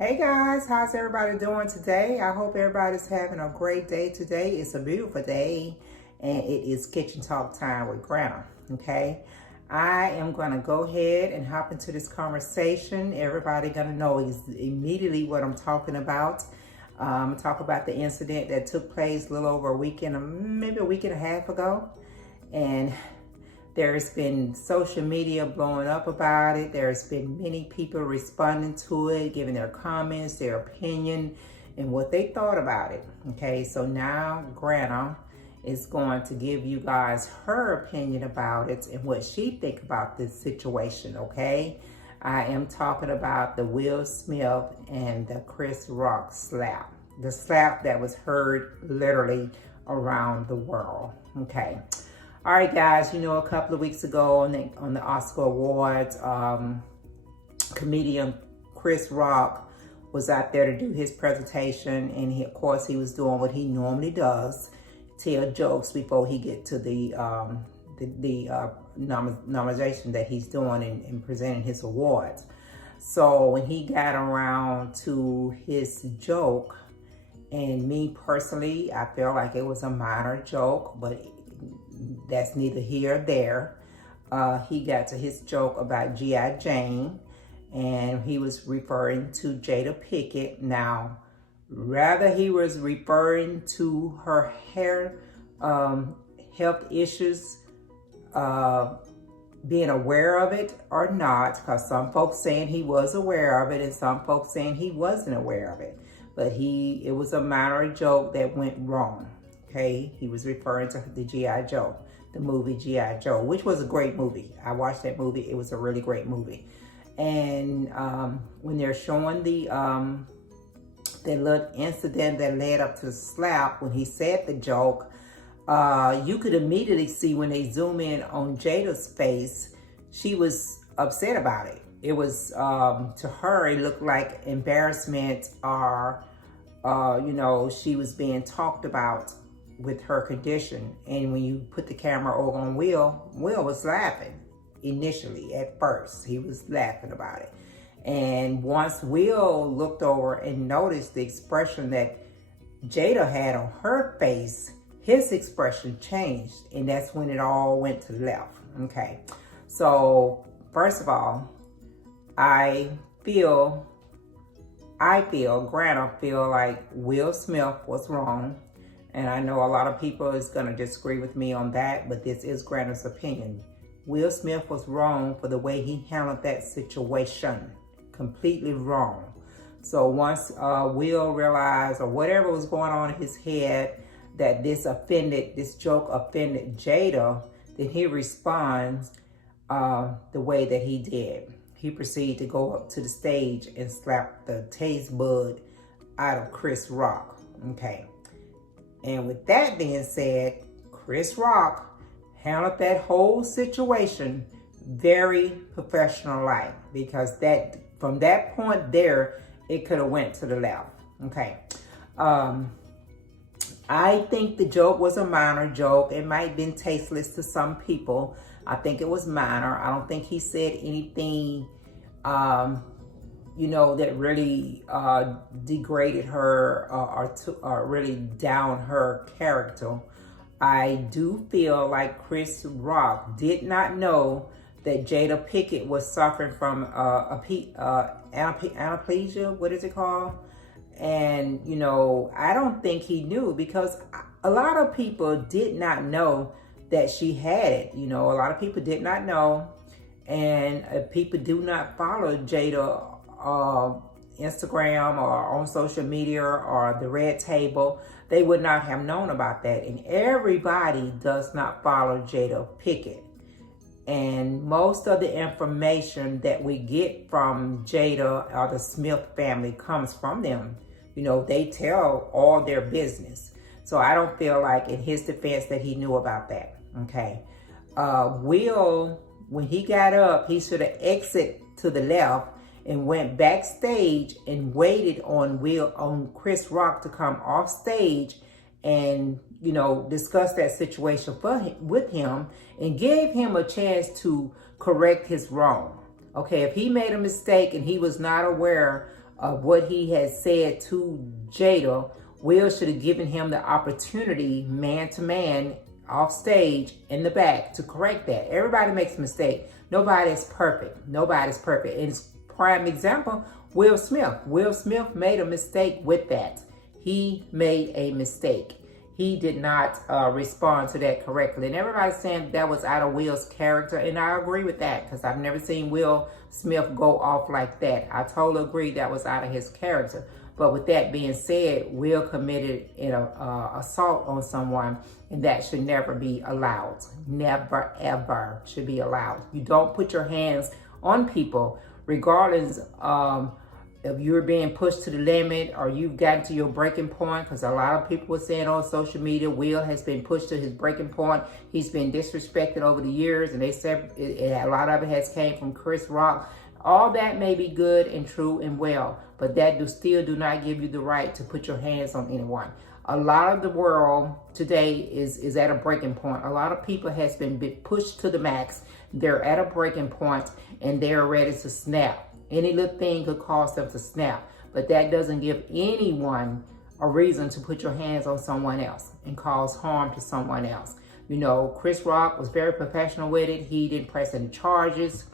Hey guys, how's everybody doing today? I hope everybody's having a great day today. It's a beautiful day and it is kitchen talk time with Granna, okay? I am gonna go ahead and hop into this conversation. Everybody gonna know immediately what I'm talking about. Talk about the incident that took place a little over a weekend, maybe a week and a half ago. And there's been social media blowing up about it. There's been many people responding to it, giving their comments, their opinion, and what they thought about it. Okay, so now Granna is going to give you guys her opinion about it and what she think about this situation, okay? I am talking about the Will Smith and the Chris Rock slap. The slap that was heard literally around the world, okay? All right, guys, you know, a couple of weeks ago on the Oscar Awards, comedian Chris Rock was out there to do his presentation, and of course, he was doing what he normally does, tell jokes before he get to the nomination that he's doing and presenting his awards. So when he got around to his joke, and me personally, I felt like it was a minor joke, but that's neither here or there. He got to his joke about G.I. Jane, and he was referring to Jada Pinkett. Now, rather he was referring to her hair health issues, being aware of it or not, because some folks saying he was aware of it and some folks saying he wasn't aware of it. But it was a minor joke that went wrong. Okay, he was referring to the G.I. Joe, the movie G.I. Joe, which was a great movie. I watched that movie. It was a really great movie. And when they're showing the little incident that led up to the slap, when he said the joke, you could immediately see when they zoom in on Jada's face, she was upset about it. It was, to her, it looked like embarrassment or, you know, she was being talked about with her condition. And when you put the camera over on Will was laughing initially at first. He was laughing about it. And once Will looked over and noticed the expression that Jada had on her face, his expression changed. And that's when it all went to the left. Okay. So first of all, I feel Granna feel like Will Smith was wrong. And I know a lot of people is going to disagree with me on that, but this is Granna's opinion. Will Smith was wrong for the way he handled that situation. Completely wrong. So once Will realized, or whatever was going on in his head, that this joke offended Jada, then he responds the way that he did. He proceeded to go up to the stage and slap the taste bud out of Chris Rock. Okay. And with that being said, Chris Rock handled that whole situation very professional-like, because from that point there, it could have went to the left. Okay. I think the joke was a minor joke. It might have been tasteless to some people. I think it was minor. I don't think he said anything, you know, that really degraded her or really down her character. I do feel like Chris Rock did not know that Jada Pinkett was suffering from anesthesia. What is it called? And, you know, I don't think he knew, because a lot of people did not know that she had it. You know, a lot of people did not know. And people do not follow Jada Instagram or on social media or the Red Table. They would not have known about that. And everybody does not follow Jada Pinkett. And most of the information that we get from Jada or the Smith family comes from them. You know, they tell all their business. So I don't feel like, in his defense, that he knew about that. Okay. Will, when he got up, he should have exited to the left and went backstage and waited on Chris Rock to come off stage and, you know, discuss that situation with him and gave him a chance to correct his wrong. Okay, if he made a mistake and he was not aware of what he had said to Jada, Will should have given him the opportunity, man to man, off stage, in the back, to correct that. Everybody makes a mistake. Nobody is perfect. Nobody's perfect. And prime example, Will Smith. Will Smith made a mistake with that. He made a mistake. He did not respond to that correctly. And everybody's saying that was out of Will's character. And I agree with that, because I've never seen Will Smith go off like that. I totally agree that was out of his character. But with that being said, Will committed an assault on someone, and that should never be allowed. Never, ever should be allowed. You don't put your hands on people, regardless if you're being pushed to the limit or you've gotten to your breaking point, because a lot of people were saying on social media, Will has been pushed to his breaking point. He's been disrespected over the years, and they said a lot of it has came from Chris Rock. All that may be good and true and well, but that still do not give you the right to put your hands on anyone. A lot of the world today is at a breaking point. A lot of people has been pushed to the max. They're at a breaking point and they're ready to snap. Any little thing could cause them to snap, but that doesn't give anyone a reason to put your hands on someone else and cause harm to someone else. You know, Chris Rock was very professional with it. He didn't press any charges.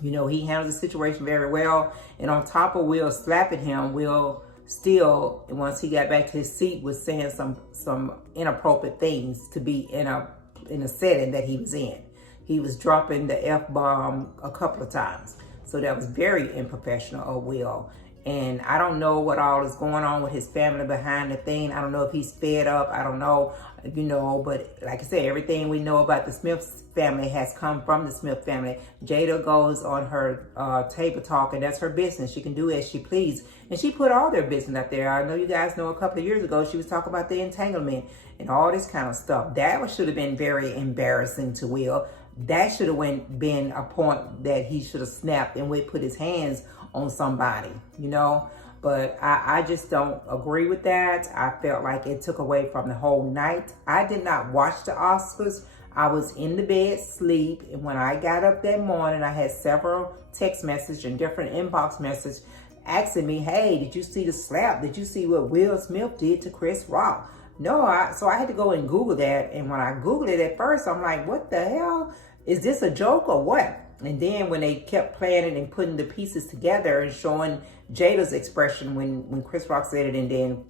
You know, he handled the situation very well. And on top of Will slapping him, Will still, once he got back to his seat, was saying some inappropriate things to be in a setting that he was in. He was dropping the F-bomb a couple of times. So that was very unprofessional of Will. And I don't know what all is going on with his family behind the thing. I don't know if he's fed up. I don't know, you know, but like I said, everything we know about the Smith family has come from the Smith family. Jada goes on her table talk, and that's her business. She can do as she please. And she put all their business out there. I know you guys know a couple of years ago, she was talking about the entanglement and all this kind of stuff. That should have been very embarrassing to Will. That should have been a point that he should have snapped and would put his hands on somebody, you know. But I just don't agree with that. I felt like it took away from the whole night. I did not watch the Oscars. I was in the bed, sleep. And when I got up that morning, I had several text messages and different inbox messages asking me, hey, did you see the slap? Did you see what Will Smith did to Chris Rock? No, so I had to go and Google that. And when I Googled it at first, I'm like, what the hell? Is this a joke or what? And then when they kept playing it and putting the pieces together and showing Jada's expression when Chris Rock said it, and then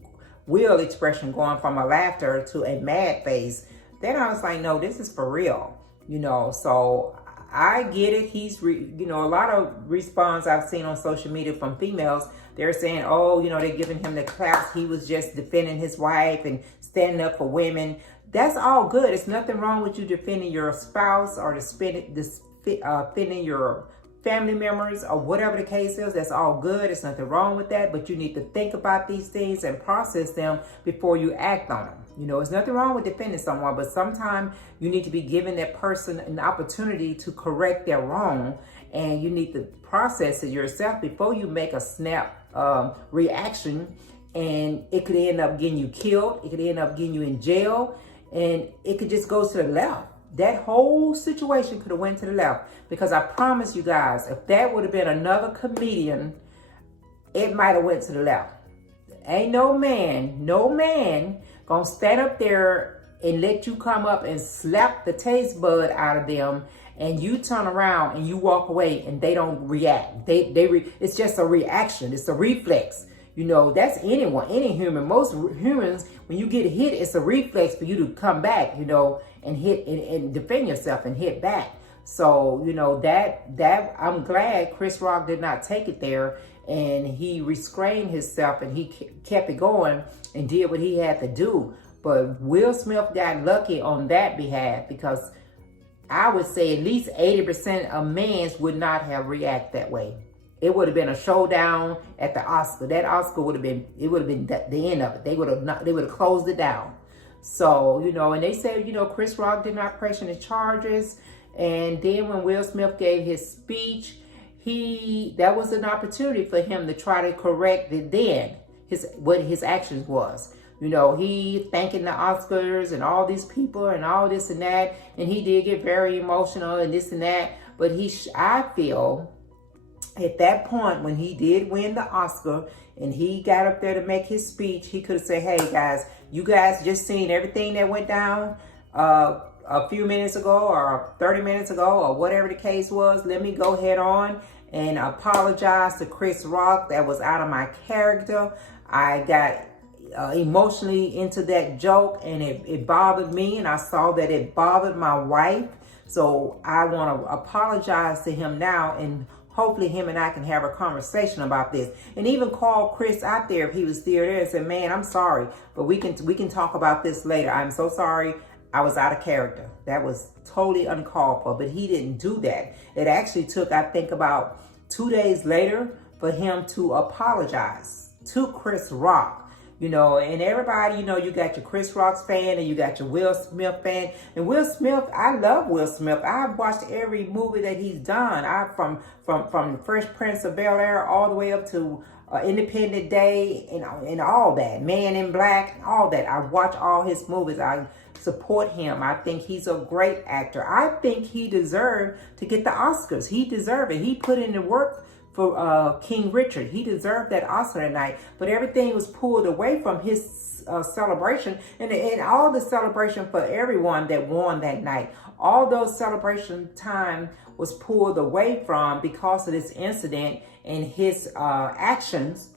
Will's expression going from a laughter to a mad face, then I was like, no, this is for real. You know, so I get it. You know, a lot of response I've seen on social media from females, they're saying, oh, you know, they're giving him the claps. He was just defending his wife and standing up for women. That's all good. It's nothing wrong with you defending your spouse or defending your family members or whatever the case is. That's all good. There's nothing wrong with that. But you need to think about these things and process them before you act on them. You know, there's nothing wrong with defending someone, but sometimes you need to be giving that person an opportunity to correct their wrong, and you need to process it yourself before you make a snap reaction, and it could end up getting you killed. It could end up getting you in jail, and it could just go to the left. That whole situation could have went to the left, because I promise you guys, if that would have been another comedian, it might have went to the left. Ain't no man gonna stand up there and let you come up and slap the taste bud out of them, and you turn around and you walk away and they don't react. It's just a reaction. It's a reflex. You know, that's anyone, any human. Most humans, when you get hit, it's a reflex for you to come back, you know, and hit and defend yourself and hit back. So, you know, that I'm glad Chris Rock did not take it there, and he restrained himself and he kept it going and did what he had to do. But Will Smith got lucky on that behalf, because I would say at least 80% of men would not have reacted that way. It would have been a showdown at the Oscar. That Oscar would have been the end of it. They would have closed it down. So, you know, and they said, you know, Chris Rock did not press any charges. And then when Will Smith gave his speech, that was an opportunity for him to try to correct it then, what his actions was. You know, he thanking the Oscars and all these people and all this and that. And he did get very emotional and this and that. But I feel At that point, when he did win the Oscar and he got up there to make his speech, he could have said, hey guys, you guys just seen everything that went down a few minutes ago or 30 minutes ago or whatever the case was. Let me go head on and apologize to Chris Rock. That was out of my character. I got emotionally into that joke and it bothered me, and I saw that it bothered my wife. So I want to apologize to him now, and hopefully him and I can have a conversation about this, and even call Chris out there if he was still there and say, man, I'm sorry, but we can talk about this later. I'm so sorry. I was out of character. That was totally uncalled for, but he didn't do that. It actually took, I think, about 2 days later for him to apologize to Chris Rock. You know, and everybody, you know, you got your Chris Rock's fan and you got your Will Smith fan. And Will Smith, I love Will Smith. I've watched every movie that he's done. From Fresh Prince of Bel-Air all the way up to Independent Day and all that. Man in Black, all that. I watch all his movies. I support him. I think he's a great actor. I think he deserved to get the Oscars. He deserved it. He put in the work for King Richard. He deserved that Oscar tonight, but everything was pulled away from his celebration and all the celebration for everyone that won that night. All those celebration time was pulled away from because of this incident and his actions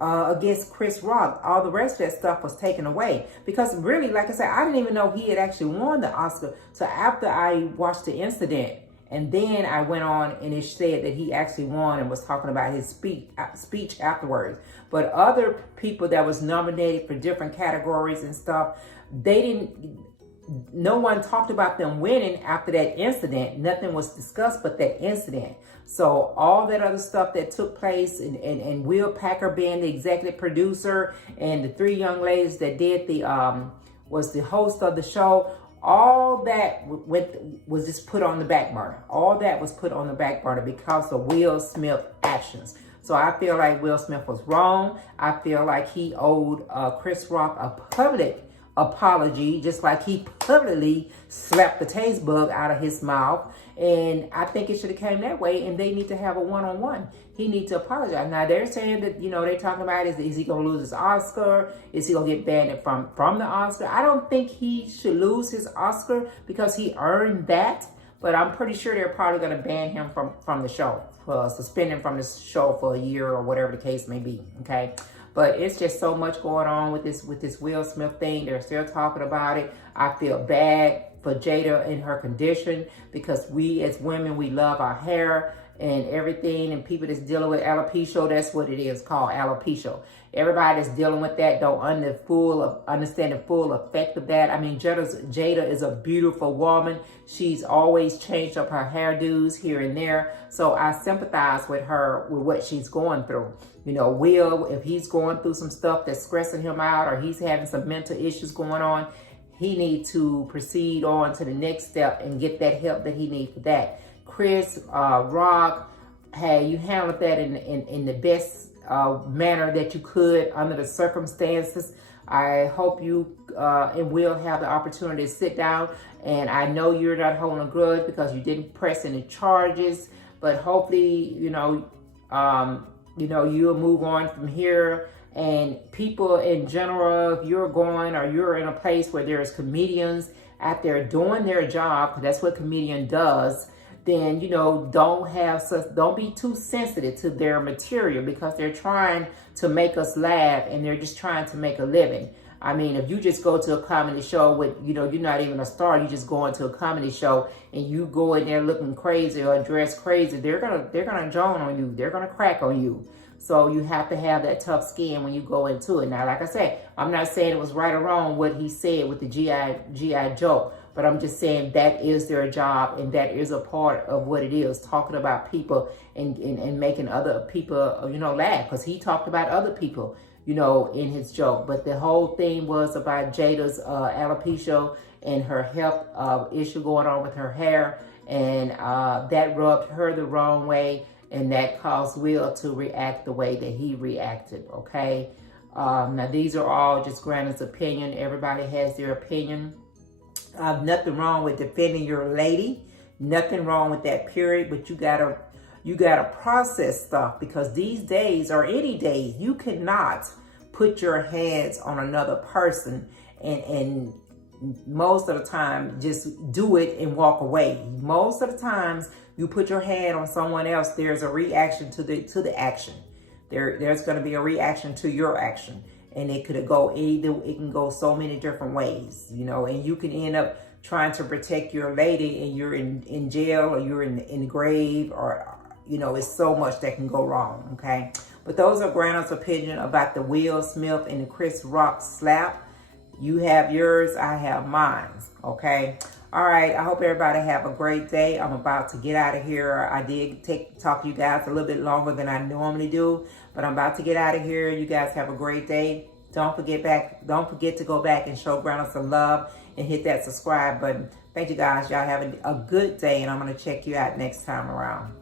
against Chris Rock. All the rest of that stuff was taken away because really, like I said, I didn't even know he had actually won the Oscar. So after I watched the incident, and then I went on and it said that he actually won and was talking about his speech afterwards. But other people that was nominated for different categories and stuff, no one talked about them winning after that incident. Nothing was discussed but that incident. So all that other stuff that took place and Will Packer being the executive producer and the 3 young ladies that did was the host of the show, all that was just put on the back burner. All that was put on the back burner because of Will Smith's actions. So I feel like Will Smith was wrong. I feel like he owed Chris Rock a public apology, just like he publicly slapped the taste bug out of his mouth. And I think it should have came that way, and they need to have a one-on-one. He needs to apologize. Now, they're saying that, you know, they're talking about is he going to lose his Oscar? Is he going to get banned from the Oscar? I don't think he should lose his Oscar because he earned that, but I'm pretty sure they're probably going to ban him from the show, suspend him from the show for a year or whatever the case may be, okay? But it's just so much going on with this Will Smith thing. They're still talking about it. I feel bad for Jada in her condition because we as women, we love our hair and everything, and people that's dealing with alopecia, that's what it is called, alopecia. Everybody that's dealing with that don't understand the full effect of that. I mean, Jada is a beautiful woman. She's always changed up her hairdos here and there. So I sympathize with her with what she's going through. You know, Will, if he's going through some stuff that's stressing him out or he's having some mental issues going on, he needs to proceed on to the next step and get that help that he needs for that. Chris Rock, hey, you handled that in the best manner that you could under the circumstances. I hope you and will have the opportunity to sit down. And I know you're not holding a grudge because you didn't press any charges, but hopefully, you'll move on from here. And people in general, if you're going or you're in a place where there's comedians out there doing their job, because that's what comedian does, then, don't be too sensitive to their material because they're trying to make us laugh and they're just trying to make a living. I mean, if you just go to a comedy show with, you're not even a star, you just go into a comedy show and you go in there looking crazy or dressed crazy, they're gonna joan on you. They're gonna crack on you. So you have to have that tough skin when you go into it. Now, like I said, I'm not saying it was right or wrong what he said with the GI joke, but I'm just saying that is their job and that is a part of what it is, talking about people and making other people, laugh, because he talked about other people, in his joke. But the whole thing was about Jada's alopecia and her health issue going on with her hair, and that rubbed her the wrong way. And that caused Will to react the way that he reacted, okay? Now, these are all just Granna's opinion. Everybody has their opinion. Nothing wrong with defending your lady. Nothing wrong with that, period. But you got to You got to process stuff, because these days, or any days, you cannot put your hands on another person and most of the time just do it and walk away. Most of the times you put your hand on someone else, there's a reaction to the action. There's going to be a reaction to your action, and it can go so many different ways, you know, and you can end up trying to protect your lady and you're in jail, or you're in the grave, or, you know, it's so much that can go wrong. Okay. But those are Granna's opinion about the Will Smith and the Chris Rock slap. You have yours, I have mine. Okay. All right. I hope everybody have a great day. I'm about to get out of here. I did talk to you guys a little bit longer than I normally do, but I'm about to get out of here. You guys have a great day. Don't forget to go back and show Granna some love and hit that subscribe button. Thank you guys. Y'all have a good day, and I'm going to check you out next time around.